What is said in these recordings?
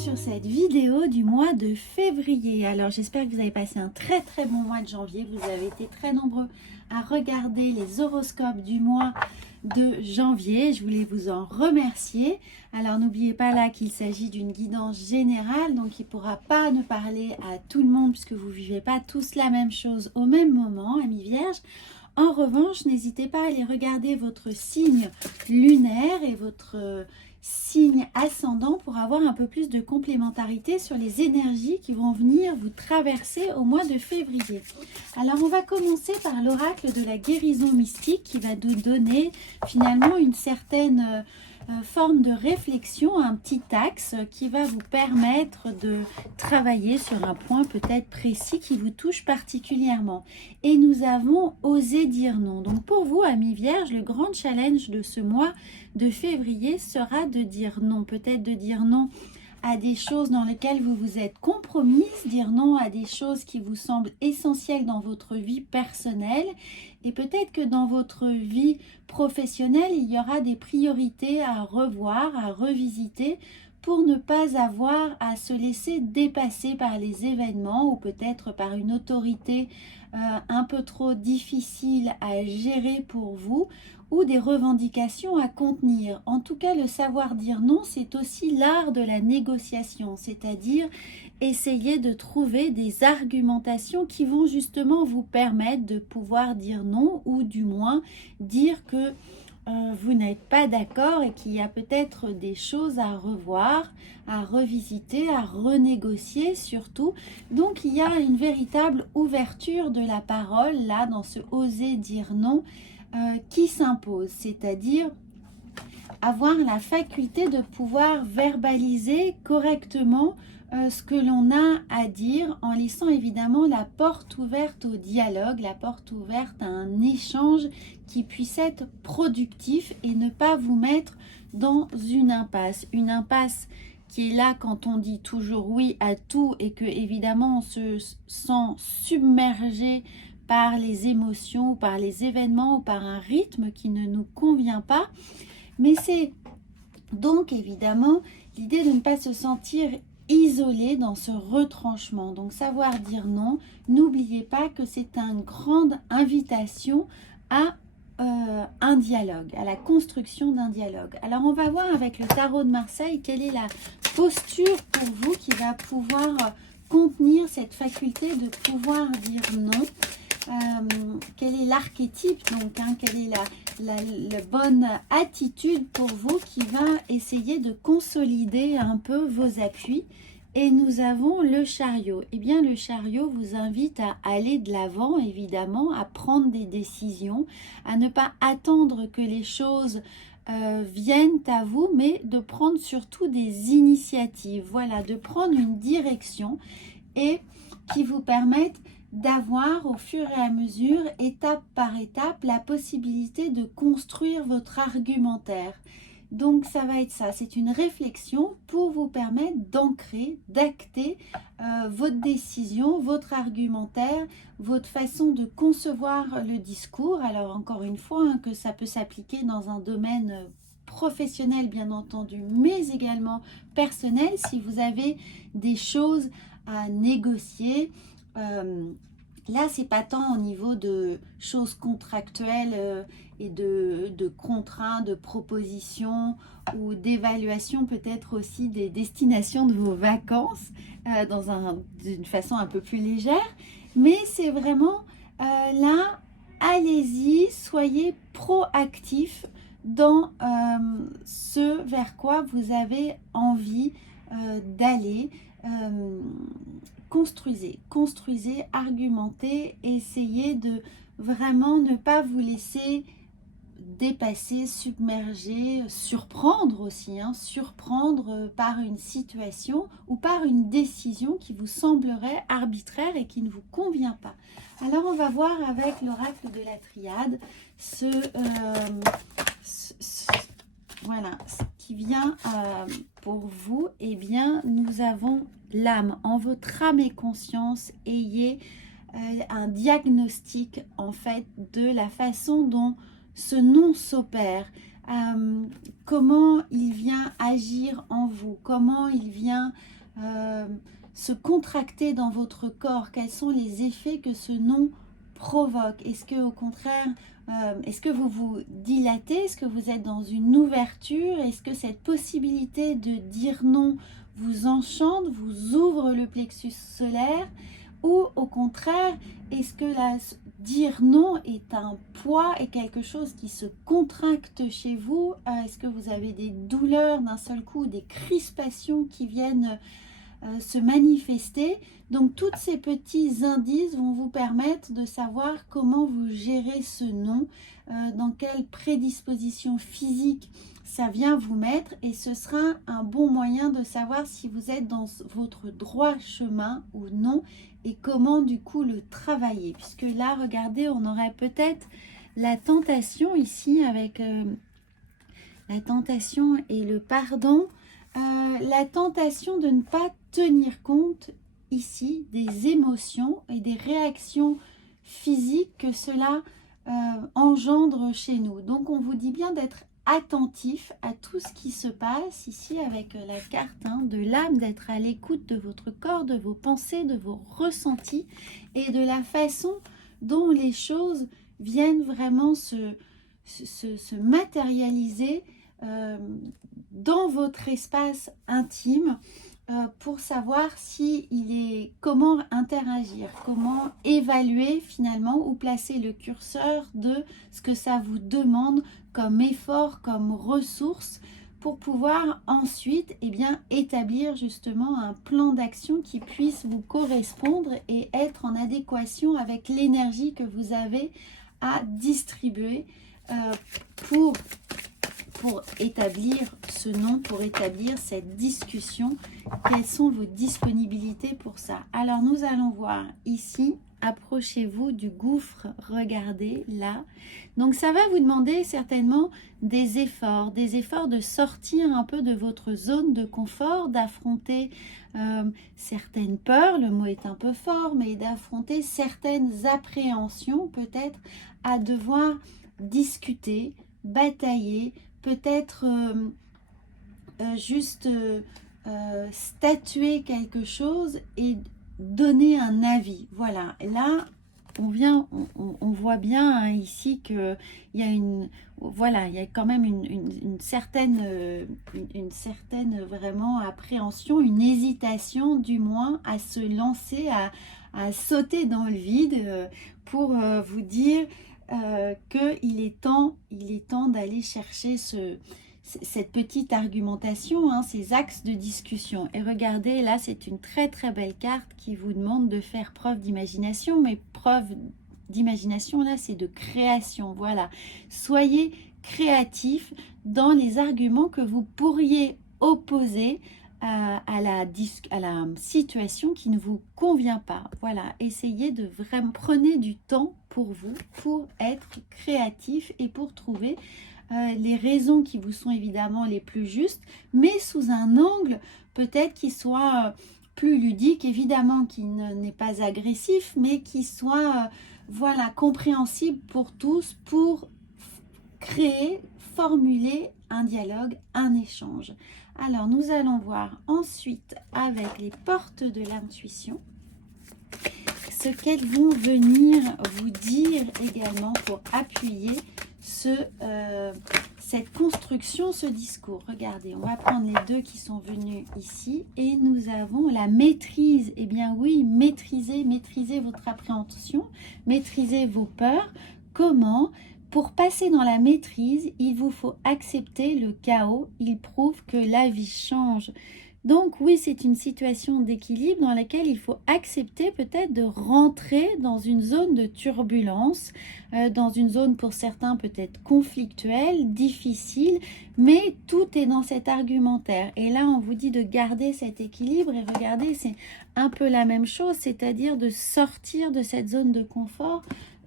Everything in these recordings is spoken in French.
sur cette vidéo du mois de février. Alors j'espère que vous avez passé un très bon mois de janvier. Vous avez été très nombreux à regarder les horoscopes du mois de janvier. Je voulais vous en remercier. Alors n'oubliez pas là qu'il s'agit d'une guidance générale, donc il ne pourra pas ne parler à tout le monde puisque vous ne vivez pas tous la même chose au même moment, amis vierges. En revanche, n'hésitez pas à aller regarder votre signe lunaire et votre signe ascendant pour avoir un peu plus de complémentarité sur les énergies qui vont venir vous traverser au mois de février. Alors on va commencer par l'oracle de la guérison mystique qui va nous donner finalement une certaine forme de réflexion, un petit axe qui va vous permettre de travailler sur un point peut-être précis qui vous touche particulièrement. Et nous avons osé dire non. Donc pour vous, amis vierges, le grand challenge de ce mois de février sera de dire non. Peut-être de dire non à des choses dans lesquelles vous vous êtes compromise, dire non à des choses qui vous semblent essentielles dans votre vie personnelle, et peut-être que dans votre vie professionnelle, il y aura des priorités à revoir, à revisiter, pour ne pas avoir à se laisser dépasser par les événements ou peut-être par une autorité un peu trop difficile à gérer pour vous, ou des revendications à contenir. En tout cas, le savoir dire non, c'est aussi l'art de la négociation, c'est-à-dire essayer de trouver des argumentations qui vont justement vous permettre de pouvoir dire non, ou du moins dire que vous n'êtes pas d'accord et qu'il y a peut-être des choses à revoir, à revisiter, à renégocier surtout. Donc il y a une véritable ouverture de la parole là dans ce oser dire non qui s'impose, c'est-à-dire avoir la faculté de pouvoir verbaliser correctement ce que l'on a à dire, en laissant évidemment la porte ouverte au dialogue, la porte ouverte à un échange qui puisse être productif et ne pas vous mettre dans une impasse. Une impasse qui est là quand on dit toujours oui à tout et que évidemment on se sent submergé par les émotions, par les événements ou par un rythme qui ne nous convient pas. Mais c'est donc évidemment l'idée de ne pas se sentir isolé dans ce retranchement. Donc savoir dire non, n'oubliez pas que c'est une grande invitation à un dialogue, à la construction d'un dialogue. Alors on va voir avec le tarot de Marseille quelle est la posture pour vous qui va pouvoir contenir cette faculté de pouvoir dire non. Quel est l'archétype, donc quelle est la bonne attitude pour vous qui va essayer de consolider un peu vos appuis. Et nous avons le chariot. Eh bien, le chariot vous invite à aller de l'avant, évidemment, à prendre des décisions, à ne pas attendre que les choses viennent à vous, mais de prendre surtout des initiatives. Voilà, de prendre une direction et qui vous permettent d'avoir au fur et à mesure, étape par étape, la possibilité de construire votre argumentaire. Donc ça va être ça, c'est une réflexion pour vous permettre d'ancrer, d'acter votre décision, votre argumentaire, votre façon de concevoir le discours. Alors encore une fois, que ça peut s'appliquer dans un domaine professionnel bien entendu, mais également personnel, si vous avez des choses à négocier. Là, c'est pas tant au niveau de choses contractuelles et de contraintes, de propositions ou d'évaluation peut-être aussi des destinations de vos vacances d'une façon un peu plus légère. Mais c'est vraiment là, allez-y, soyez proactifs dans ce vers quoi vous avez envie d'aller. Construisez, argumentez, essayez de vraiment ne pas vous laisser dépasser, submerger, surprendre aussi, surprendre par une situation ou par une décision qui vous semblerait arbitraire et qui ne vous convient pas. Alors on va voir avec l'oracle de la triade voilà, ce qui vient pour vous. Eh bien, nous avons l'âme. En votre âme et conscience, ayez un diagnostic en fait de la façon dont ce non s'opère. comment il vient agir en vous, comment il vient se contracter dans votre corps, quels sont les effets que ce nom provoque. Est-ce que au contraire, est-ce que vous vous dilatez, est-ce que vous êtes dans une ouverture, est-ce que cette possibilité de dire non vous enchante, vous ouvre le plexus solaire, ou au contraire, est-ce que dire non est un poids et quelque chose qui se contracte chez vous? Est-ce que vous avez des douleurs d'un seul coup, des crispations qui viennent se manifester? Donc tous ces petits indices vont vous permettre de savoir comment vous gérez ce non, dans quelle prédisposition physique ça vient vous mettre, et ce sera un bon moyen de savoir si vous êtes dans votre droit chemin ou non, et comment du coup le travailler. Puisque là, regardez, on aurait peut-être la tentation ici avec la tentation et le pardon, la tentation de ne pas tenir compte ici des émotions et des réactions physiques que cela engendre chez nous. Donc on vous dit bien d'être attentif à tout ce qui se passe ici avec la carte de l'âme, d'être à l'écoute de votre corps, de vos pensées, de vos ressentis et de la façon dont les choses viennent vraiment se matérialiser dans votre espace intime, pour savoir comment interagir, comment évaluer finalement, ou placer le curseur de ce que ça vous demande comme effort, comme ressource, pour pouvoir ensuite établir justement un plan d'action qui puisse vous correspondre et être en adéquation avec l'énergie que vous avez à distribuer pour établir ce nom, pour établir cette discussion. Quelles sont vos disponibilités pour ça? Alors nous allons voir ici, approchez-vous du gouffre, regardez là. Donc ça va vous demander certainement des efforts de sortir un peu de votre zone de confort, d'affronter certaines peurs, le mot est un peu fort, mais d'affronter certaines appréhensions, peut-être à devoir discuter, batailler, peut-être juste statuer quelque chose et donner un avis. Voilà, et là on voit bien ici que il y a il y a quand même une certaine vraiment appréhension, une hésitation du moins à se lancer, à sauter dans le vide, pour vous dire qu'il est temps d'aller chercher cette petite argumentation, ces axes de discussion. Et regardez, là, c'est une très très belle carte qui vous demande de faire preuve d'imagination, mais preuve d'imagination, là, c'est de création. Voilà, soyez créatifs dans les arguments que vous pourriez opposer à la situation qui ne vous convient pas. Voilà, essayez de vraiment, prenez du temps pour vous, pour être créatif et pour trouver les raisons qui vous sont évidemment les plus justes, mais sous un angle peut-être qui soit plus ludique, évidemment, qui n'est pas agressif, mais qui soit compréhensible pour tous, pour créer, formuler un dialogue, un échange. Alors nous allons voir ensuite avec les portes de l'intuition ce qu'elles vont venir vous dire également pour appuyer cette construction, ce discours. Regardez, on va prendre les deux qui sont venus ici et nous avons la maîtrise. Eh bien oui, maîtrisez votre appréhension, maîtrisez vos peurs. Comment? Pour passer dans la maîtrise, il vous faut accepter le chaos. Il prouve que la vie change. Donc oui, c'est une situation d'équilibre dans laquelle il faut accepter peut-être de rentrer dans une zone de turbulence, dans une zone pour certains peut-être conflictuelle, difficile, mais tout est dans cet argumentaire. Et là, on vous dit de garder cet équilibre et regardez, c'est un peu la même chose, c'est-à-dire de sortir de cette zone de confort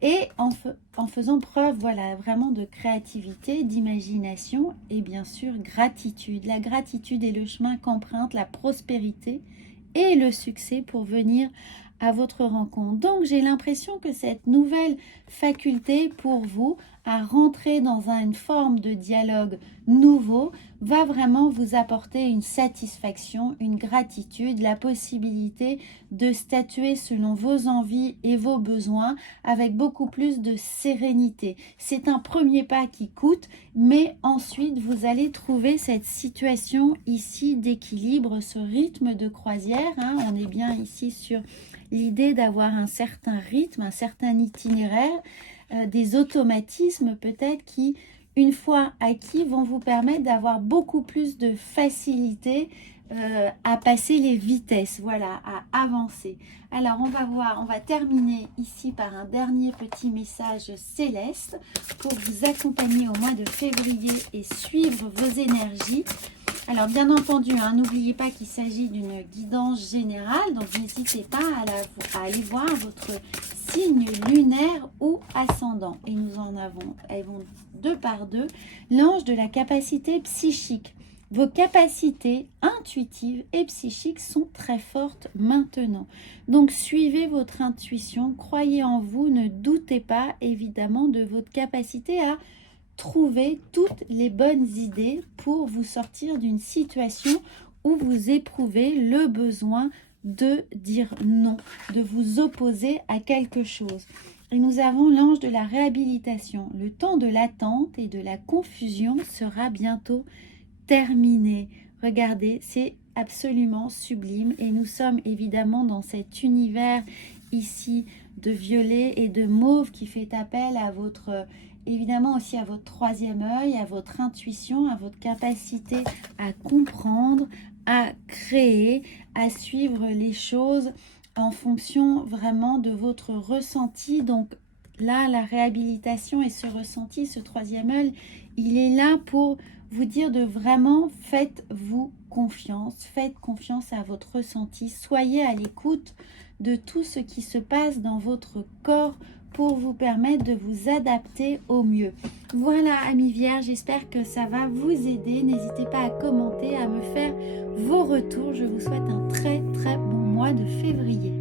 et en faisant preuve, voilà, vraiment de créativité, d'imagination et bien sûr gratitude. La gratitude est le chemin qu'emprunte la prospérité et le succès pour venir à votre rencontre. Donc j'ai l'impression que cette nouvelle faculté pour vous à rentrer dans une forme de dialogue nouveau, va vraiment vous apporter une satisfaction, une gratitude, la possibilité de statuer selon vos envies et vos besoins avec beaucoup plus de sérénité. C'est un premier pas qui coûte, mais ensuite vous allez trouver cette situation ici d'équilibre, ce rythme de croisière, hein. On est bien ici sur l'idée d'avoir un certain rythme, un certain itinéraire, des automatismes peut-être qui, une fois acquis, vont vous permettre d'avoir beaucoup plus de facilité à passer les vitesses, voilà, à avancer. Alors on va voir, on va terminer ici par un dernier petit message céleste pour vous accompagner au mois de février et suivre vos énergies. Alors bien entendu, hein, n'oubliez pas qu'il s'agit d'une guidance générale, donc n'hésitez pas à aller voir votre signe lunaire ou ascendant. Et nous en avons deux par deux, l'ange de la capacité psychique. Vos capacités intuitives et psychiques sont très fortes maintenant. Donc suivez votre intuition, croyez en vous, ne doutez pas évidemment de votre capacité à trouver toutes les bonnes idées pour vous sortir d'une situation où vous éprouvez le besoin de dire non, de vous opposer à quelque chose. Et nous avons l'ange de la réhabilitation. Le temps de l'attente et de la confusion sera bientôt terminé. Regardez, c'est absolument sublime et nous sommes évidemment dans cet univers ici de violet et de mauve qui fait appel à votre, évidemment aussi à votre troisième œil, à votre intuition, à votre capacité à comprendre, à créer, à suivre les choses en fonction vraiment de votre ressenti. Donc là, la réhabilitation et ce ressenti, ce troisième œil, il est là pour vous dire de vraiment faites-vous confiance, faites confiance à votre ressenti, soyez à l'écoute de tout ce qui se passe dans votre corps pour vous permettre de vous adapter au mieux. Voilà, amis vierges, j'espère que ça va vous aider. N'hésitez pas à commenter, à me faire vos retours. Je vous souhaite un très très bon mois de février.